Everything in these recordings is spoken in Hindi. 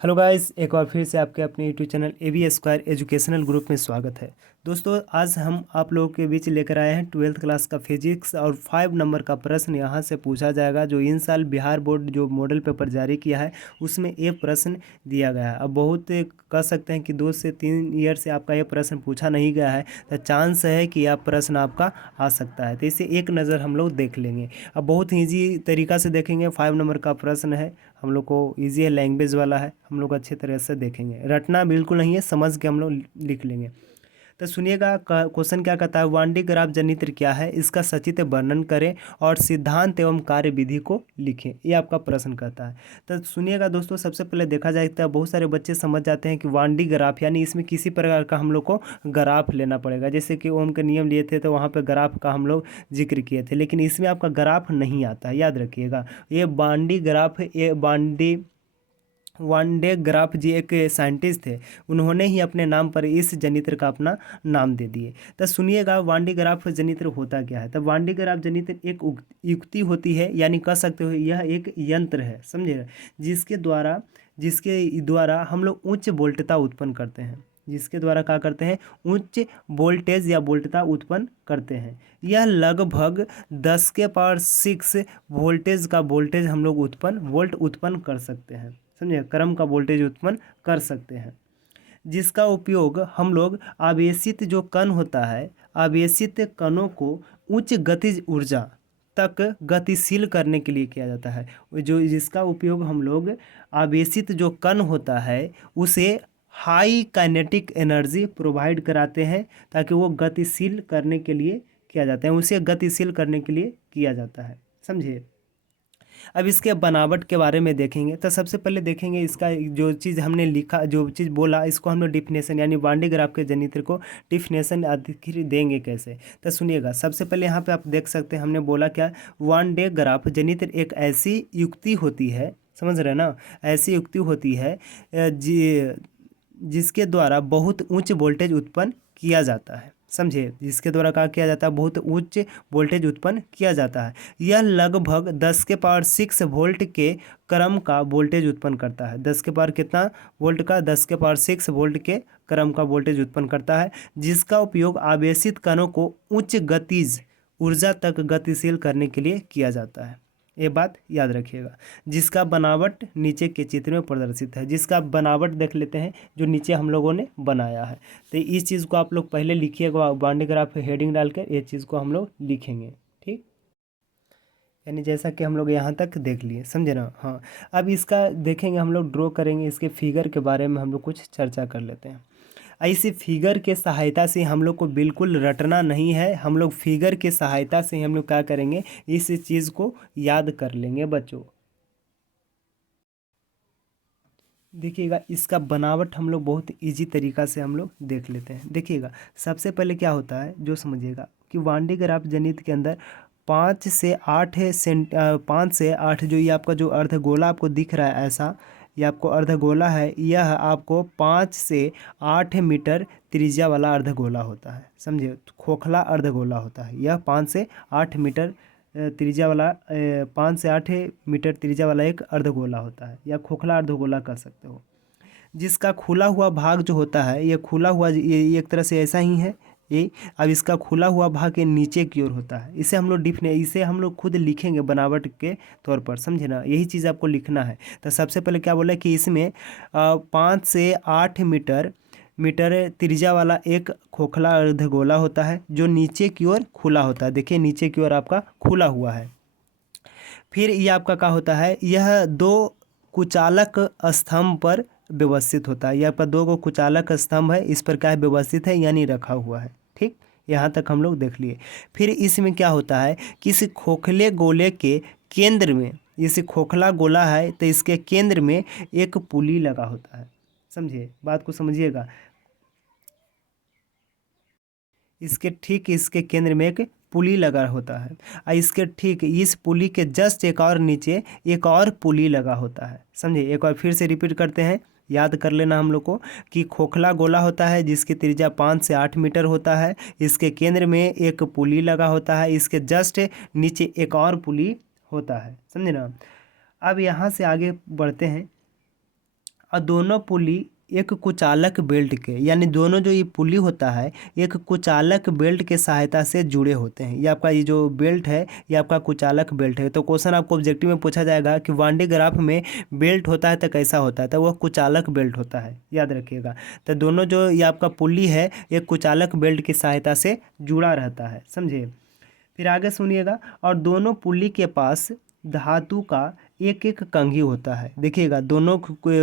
हेलो गाइस, एक बार फिर से आपके अपने YouTube channel AB square educational group में स्वागत है। दोस्तों, आज हम आप लोगों के बीच लेकर आए हैं 12th क्लास का फिजिक्स और 5 नंबर का प्रश्न यहाँ से पूछा जाएगा, जो इन साल बिहार बोर्ड जो मॉडल पेपर जारी किया है उसमें ये प्रश्न दिया गया है। अब बहुत कह सकते हैं कि 2 से 3 ईयर से आपका ये प्रश्न पूछा नहीं गया है, तो चांस है कि यह प्रश्न आपका आ सकता है। तो इसे एक नज़र हम लोग देख लेंगे। अब बहुत ईजी तरीका से देखेंगे। 5 नंबर का प्रश्न है, हम लोग को ईजी है, लैंग्वेज वाला है, हम लोग अच्छे तरह से देखेंगे। रटना बिल्कुल नहीं है, समझ के हम लोग लिख लेंगे। तो सुनिएगा, क्वेश्चन क्या कहता है। वान डी ग्राफ जनित्र क्या है, इसका सचित्र वर्णन करें और सिद्धांत एवं कार्य विधि को लिखें, ये आपका प्रश्न कहता है। तो सुनिएगा दोस्तों, सबसे पहले देखा जाए तो बहुत सारे बच्चे समझ जाते हैं कि वान डी ग्राफ यानी इसमें किसी प्रकार का हम लोग को ग्राफ लेना पड़ेगा। जैसे कि ओम के नियम लिए थे तो वहाँ पर ग्राफ का हम लोग जिक्र किए थे, लेकिन इसमें आपका ग्राफ नहीं आता है, याद रखिएगा। ये बांडी ग्राफ, ये बांडी वन डे ग्राफ जी एक साइंटिस्ट थे, उन्होंने ही अपने नाम पर इस जनित्र का अपना नाम दे दिए। तो सुनिएगा, वांडी ग्राफ जनित्र होता क्या है। तब वांडी ग्राफ जनित्र एक युक्ति होती है, यानी कह सकते हो यह एक यंत्र है, समझिएगा, जिसके द्वारा हम लोग उच्च वोल्टता उत्पन्न करते हैं। जिसके द्वारा क्या करते हैं, उच्च वोल्टेज या वोल्टता उत्पन्न करते हैं। यह लगभग 10 के पावर 6 वोल्टेज का वोल्टेज हम लोग वोल्ट उत्पन्न कर सकते हैं, समझे, क्रम का वोल्टेज उत्पन्न कर सकते हैं। जिसका उपयोग हम लोग आवेशित जो कण होता है, आवेशित कणों को उच्च गतिज ऊर्जा तक गतिशील करने के लिए किया जाता है। जिसका उपयोग हम लोग आवेशित जो कण होता है उसे हाई काइनेटिक एनर्जी प्रोवाइड कराते हैं, ताकि वो गतिशील करने के लिए किया जाता है, उसे गतिशील करने के लिए किया जाता है, समझिए। अब इसके बनावट के बारे में देखेंगे तो सबसे पहले देखेंगे इसका जो चीज़ हमने लिखा, जो चीज़ बोला, इसको हम लोग डिफिनेशन यानी वांडे ग्राफ के जनित्र को डिफिनेशन आखिर देंगे कैसे। तो सुनिएगा, सबसे पहले यहाँ पे आप देख सकते हैं हमने बोला क्या, वांडे ग्राफ जनित्र एक ऐसी युक्ति होती है, समझ रहे हैं ना, ऐसी युक्ति होती है जिसके द्वारा बहुत उच्च वोल्टेज उत्पन्न किया जाता है, समझे, जिसके द्वारा क्या किया जाता है, बहुत उच्च वोल्टेज उत्पन्न किया जाता है। यह लगभग 10 के पावर 6 वोल्ट के क्रम का वोल्टेज उत्पन्न करता है। 10 के पावर कितना वोल्ट का, 10 के पावर 6 वोल्ट के क्रम का वोल्टेज उत्पन्न करता है, जिसका उपयोग आवेशित कणों को उच्च गतिज ऊर्जा तक गतिशील करने के लिए किया जाता है। ये बात याद रखिएगा। जिसका बनावट नीचे के चित्र में प्रदर्शित है। जिसका बनावट देख लेते हैं, जो नीचे हम लोगों ने बनाया है। तो इस चीज़ को आप लोग पहले लिखिएगा, बांडी ग्राफ हेडिंग डालकर ये चीज़ को हम लोग लिखेंगे, ठीक, यानी जैसा कि हम लोग यहाँ तक देख लिए, समझे ना। हाँ, अब इसका देखेंगे, हम लोग ड्रॉ करेंगे, इसके फिगर के बारे में हम लोग कुछ चर्चा कर लेते हैं। ऐसी फिगर के सहायता से हम लोग को बिल्कुल रटना नहीं है, हम लोग फिगर के सहायता से हम लोग क्या करेंगे, इस चीज़ को याद कर लेंगे बच्चों। देखिएगा, इसका बनावट हम लोग बहुत इजी तरीका से हम लोग देख लेते हैं। देखिएगा, सबसे पहले क्या होता है जो समझिएगा कि वांडे ग्राफ जनित्र के अंदर 5 से 8 जो ये आपका जो अर्धगोला आपको दिख रहा है, ऐसा ये आपको अर्धगोला है, यह आपको 5 से 8 मीटर त्रिज्या वाला अर्धगोला होता है, समझिए, खोखला अर्धगोला होता है। यह 5 से 8 मीटर त्रिज्या वाला 5 से 8 मीटर त्रिज्या वाला एक अर्धगोला होता है, या खोखला अर्धगोला कर सकते हो। जिसका खुला हुआ भाग जो होता है, ये खुला हुआ, ये एक तरह से ऐसा ही है ये। अब इसका खुला हुआ भाग ये नीचे की ओर होता है। इसे हम लोग खुद लिखेंगे बनावट के तौर पर, समझे ना, यही चीज़ आपको लिखना है। तो सबसे पहले क्या बोला कि इसमें 5 से 8 मीटर त्रिज्या वाला एक खोखला अर्धगोला होता है, जो नीचे की ओर खुला होता है। देखिए, नीचे की ओर आपका खुला हुआ है। फिर ये आपका क्या होता है, यह 2 कुचालक स्तंभ पर व्यवस्थित होता है। यह आपका 2 गो कुचालक स्तंभ है, इस पर क्या है, व्यवस्थित है, यानी रखा हुआ है, ठीक, यहाँ तक हम लोग देख लिए। फिर इसमें क्या होता है कि इस खोखले गोले के केंद्र में, इसे खोखला गोला है तो इसके केंद्र में एक पुली लगा होता है, समझिए, बात को समझिएगा। इसके केंद्र में एक पुली लगा होता है, और इसके ठीक इस पुली के जस्ट एक और नीचे एक और पुली लगा होता है, समझे। एक बार फिर से रिपीट करते हैं, याद कर लेना हम लोग को कि खोखला गोला होता है जिसकी त्रिज्या 5 से 8 मीटर होता है, इसके केंद्र में एक पुली लगा होता है, इसके जस्ट नीचे एक और पुली होता है, समझे ना। अब यहाँ से आगे बढ़ते हैं। और दोनों पुली एक कुचालक बेल्ट के, यानी दोनों जो ये पुली होता है एक कुचालक बेल्ट के सहायता से जुड़े होते हैं। ये आपका ये जो बेल्ट है ये आपका कुचालक बेल्ट है। तो क्वेश्चन आपको ऑब्जेक्टिव में पूछा जाएगा कि वान डे ग्राफ में बेल्ट होता है तो कैसा होता है, तो वह कुचालक बेल्ट होता है, याद रखिएगा। तो दोनों जो ये आपका पुली है एक कुचालक बेल्ट की सहायता से जुड़ा रहता है, समझिए। फिर आगे सुनिएगा, और दोनों पुली के पास धातु का एक एक कंघी होता है। देखिएगा दोनों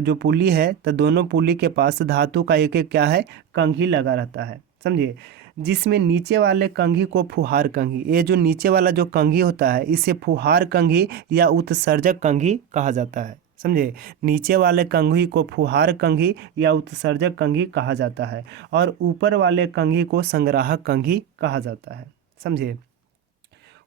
जो पुली है तो दोनों पुली के पास धातु का एक एक क्या है, कंघी लगा रहता है, समझिए। जिसमें नीचे वाले कंघी को फुहार कंघी, ये जो नीचे वाला जो कंघी होता है इसे फुहार कंघी या उत्सर्जक कंघी कहा जाता है, समझे। नीचे वाले कंघी को फुहार कंघी या उत्सर्जक कंघी कहा जाता है, और ऊपर वाले कंघी को संग्राहक कंघी कहा जाता है, समझे।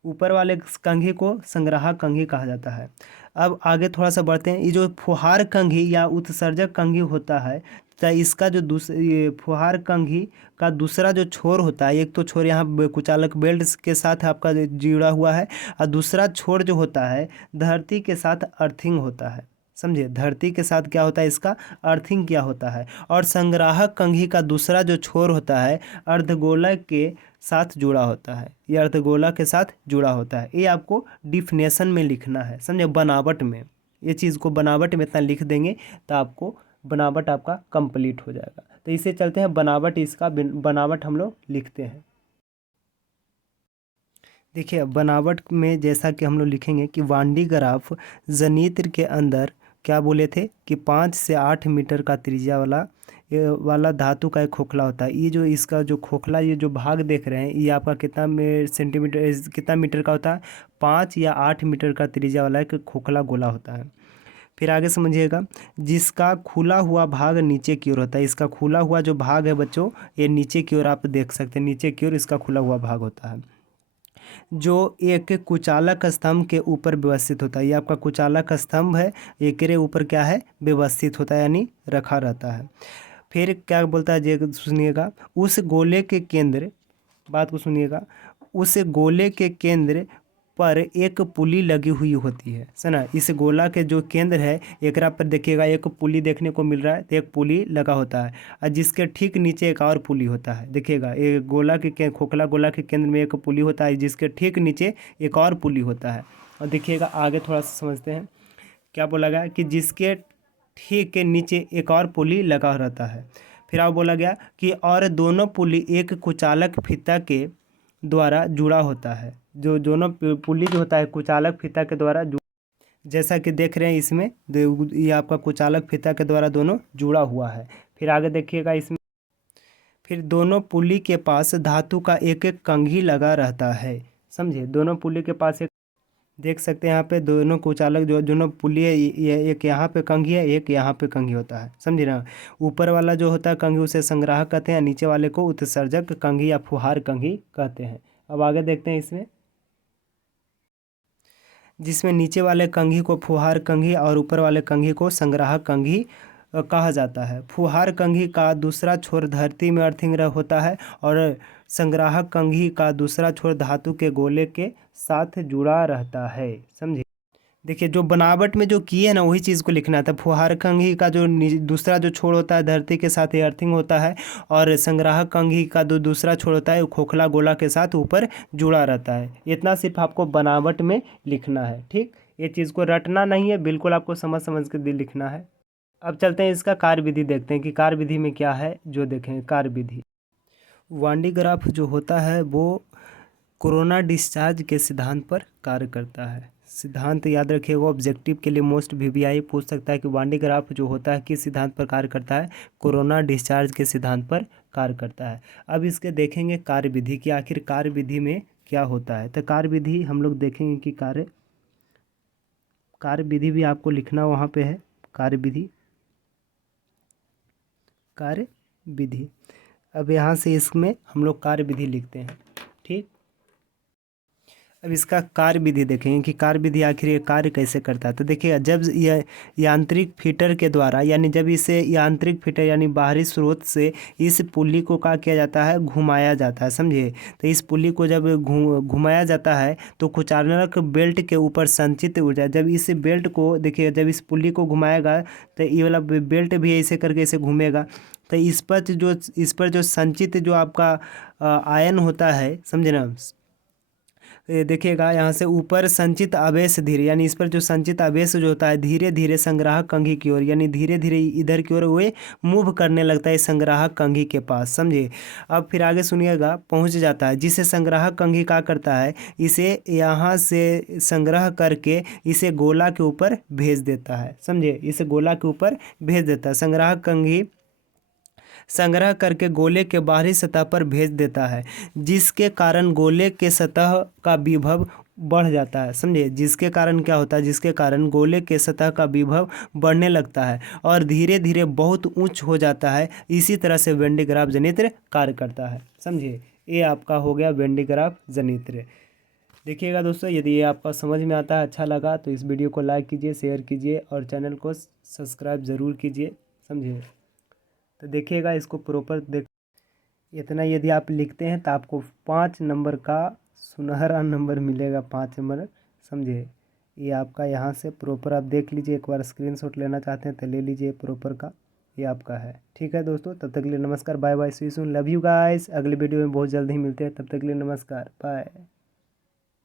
ऊपर वाले कंघी को संग्राहक कंघी कहा जाता है। अब आगे थोड़ा सा बढ़ते हैं। ये जो फुहार कंघी या उत्सर्जक कंघी होता है तो इसका जो ये फुहार कंघी का दूसरा जो छोर होता है, एक तो छोर यहाँ कुचालक बेल्ट के साथ आपका जुड़ा हुआ है, और दूसरा छोर जो होता है धरती के साथ अर्थिंग होता है, समझिए। धरती के साथ क्या होता है, इसका अर्थिंग क्या होता है। और संग्राहक कंघी का दूसरा जो छोर होता है अर्धगोलक के साथ जुड़ा होता है, ये अर्धगोला के साथ जुड़ा होता है। ये आपको डिफिनेशन में लिखना है, समझे, बनावट में। ये चीज़ को बनावट में इतना लिख देंगे तो आपको बनावट आपका कंप्लीट हो जाएगा। तो इसे चलते हैं बनावट, इसका बनावट हम लोग लिखते हैं। देखिए बनावट में जैसा कि हम लोग लिखेंगे कि वान डे ग्राफ जनित्र के अंदर क्या बोले थे कि 5 से 8 मीटर का त्रिज्या वाला धातु का एक खोखला होता है। ये जो इसका जो खोखला ये जो भाग देख रहे हैं ये आपका कितना सेंटीमीटर कितना मीटर का होता है, 5 या 8 मीटर का त्रिज्या वाला एक खोखला गोला होता है। फिर आगे समझिएगा, जिसका खुला हुआ भाग नीचे की ओर होता है। इसका खुला हुआ जो भाग है बच्चों ये नीचे की ओर आप देख सकते हैं, नीचे की ओर इसका खुला हुआ भाग होता है, जो एक कुचालक स्तंभ के ऊपर व्यवस्थित होता है। ये आपका कुचालक स्तंभ है, एकरे ऊपर क्या है, व्यवस्थित होता है यानी रखा रहता है। फिर क्या बोलता है ये सुनिएगा, उस गोले के केंद्र, बात को सुनिएगा, उस गोले के केंद्र पर एक पुली लगी हुई होती है ना। इस गोला के जो केंद्र है एकरा पर देखिएगा एक पुली देखने को मिल रहा है, तो एक पुली लगा होता है, और जिसके ठीक नीचे एक और पुली होता है। देखिएगा ये गोला के खोखला गोला के केंद्र में एक पुली होता है, जिसके ठीक नीचे एक और पुली होता है। और देखिएगा आगे थोड़ा सा समझते हैं, क्या बोला गया कि जिसके ठीक के नीचे एक और पुली लगा रहता है। फिर आप बोला गया कि और दोनों पुली एक कुचालक फीता के द्वारा जुड़ा होता है। जो दोनों पुली जो होता है कुचालक फीता के द्वारा जैसा कि देख रहे हैं इसमें ये आपका कुचालक फीता के द्वारा दोनों जुड़ा हुआ है। फिर आगे देखिएगा इसमें, फिर दोनों पुली के पास धातु का एक एक कंघी लगा रहता है, समझे। दोनों पुली के पास एक, देख सकते हैं यहाँ पे दोनों कुचालक जो दोनों पुली है, ये एक यहाँ पे कंघी है, एक यहाँ पे कंघी होता है, समझे ना। ऊपर वाला जो होता है कंघी उसे संग्राहक कहते हैं, नीचे वाले को उत्सर्जक कंघी या फुहार कंघी कहते हैं। अब आगे देखते हैं इसमें, जिसमें नीचे वाले कंघी को फुहार कंघी और ऊपर वाले कंघी को संग्राहक कंघी कहा जाता है। फुहार कंघी का दूसरा छोर धरती में अर्थिंग होता है, और संग्राहक कंघी का दूसरा छोर धातु के गोले के साथ जुड़ा रहता है, समझे। देखिए जो बनावट में जो किए है ना वही चीज़ को लिखना था। फुहार कंघी का जो दूसरा जो छोर होता है धरती के साथ ही अर्थिंग होता है, और संग्राहक कंघी का जो दूसरा छोर होता है वो खोखला गोला के साथ ऊपर जुड़ा रहता है। इतना सिर्फ आपको बनावट में लिखना है, ठीक। ये चीज़ को रटना नहीं है, बिल्कुल आपको समझ समझ के लिखना है। अब चलते हैं इसका कार्य विधि देखते हैं कि कार्य विधि में क्या है। जो देखें कार्य विधि, वान डे ग्राफ जो होता है वो कोरोना डिस्चार्ज के सिद्धांत पर कार्य करता है। सिद्धांत याद रखिएगा, ऑब्जेक्टिव के लिए मोस्ट वीवीआई पूछ सकता है कि वान डे ग्राफ जो होता है किस सिद्धांत पर कार्य करता है, कोरोना डिस्चार्ज के सिद्धांत पर कार्य करता है। अब इसके देखेंगे कार्य विधि कि आखिर कार्य विधि में क्या होता है। तो कार्य विधि हम लोग देखेंगे कि कार्य विधि भी आपको लिखना वहाँ पे है। कार्य विधि अब यहाँ से इसमें हम लोग कार्य विधि लिखते हैं, ठीक। अब इसका कार्य विधि देखेंगे कि कार्य विधि आखिर ये कार्य कैसे करता है। तो देखिएगा, जब यह यांत्रिक फीटर के द्वारा, यानी जब इसे यांत्रिक फीटर यानी बाहरी स्रोत से इस पुल्ली को क्या किया जाता है, घुमाया जाता है, समझे। तो इस पुल्ली को जब घुमाया जाता है तो कुचालक बेल्ट के ऊपर संचित ऊर्जा, जब इस बेल्ट को देखिएगा, जब इस पुल्ली को घुमाएगा तो ये वाला बेल्ट भी ऐसे करके ऐसे घूमेगा। तो इस पर जो संचित जो आपका आयन होता है, समझे ना, ये देखिएगा यहाँ से ऊपर संचित आवेश धीरे, यानी इस पर जो संचित आवेश जो होता है धीरे धीरे संग्राहक कंघी की ओर, यानी धीरे धीरे इधर की ओर वे मूव करने लगता है संग्राहक कंघी के पास, समझिए। अब फिर आगे सुनिएगा, पहुँच जाता है, जिसे संग्राहक कंघी क्या करता है, इसे यहाँ से संग्रह करके इसे गोला के ऊपर भेज देता है, समझिए। इसे गोला के ऊपर भेज देता है, संग्राहक कंघी संग्रह करके गोले के बाहरी सतह पर भेज देता है, जिसके कारण गोले के सतह का विभव बढ़ जाता है, समझे। जिसके कारण क्या होता है, जिसके कारण गोले के सतह का विभव बढ़ने लगता है और धीरे धीरे बहुत उच्च हो जाता है। इसी तरह से वेन डी ग्राफ जनित्र कार्य करता है, समझिए। ये आपका हो गया वेन डी ग्राफ जनित्र। देखिएगा दोस्तों, यदि ये आपका समझ में आता है, अच्छा लगा, तो इस वीडियो को लाइक कीजिए, शेयर कीजिए और चैनल को सब्सक्राइब ज़रूर कीजिए, समझिए। तो देखिएगा, इसको प्रॉपर देख, इतना यदि आप लिखते हैं तो आपको 5 नंबर का सुनहरा नंबर मिलेगा, 5 नंबर, समझिए। ये आपका यहाँ से प्रॉपर आप देख लीजिए, एक बार स्क्रीनशॉट लेना चाहते हैं तो ले लीजिए प्रॉपर का, ये आपका है। ठीक है दोस्तों, तब तक के लिए नमस्कार, bye bye, see you soon, love you guys. अगले वीडियो में बहुत जल्द ही मिलते हैं, तब तक के लिए नमस्कार, बाय।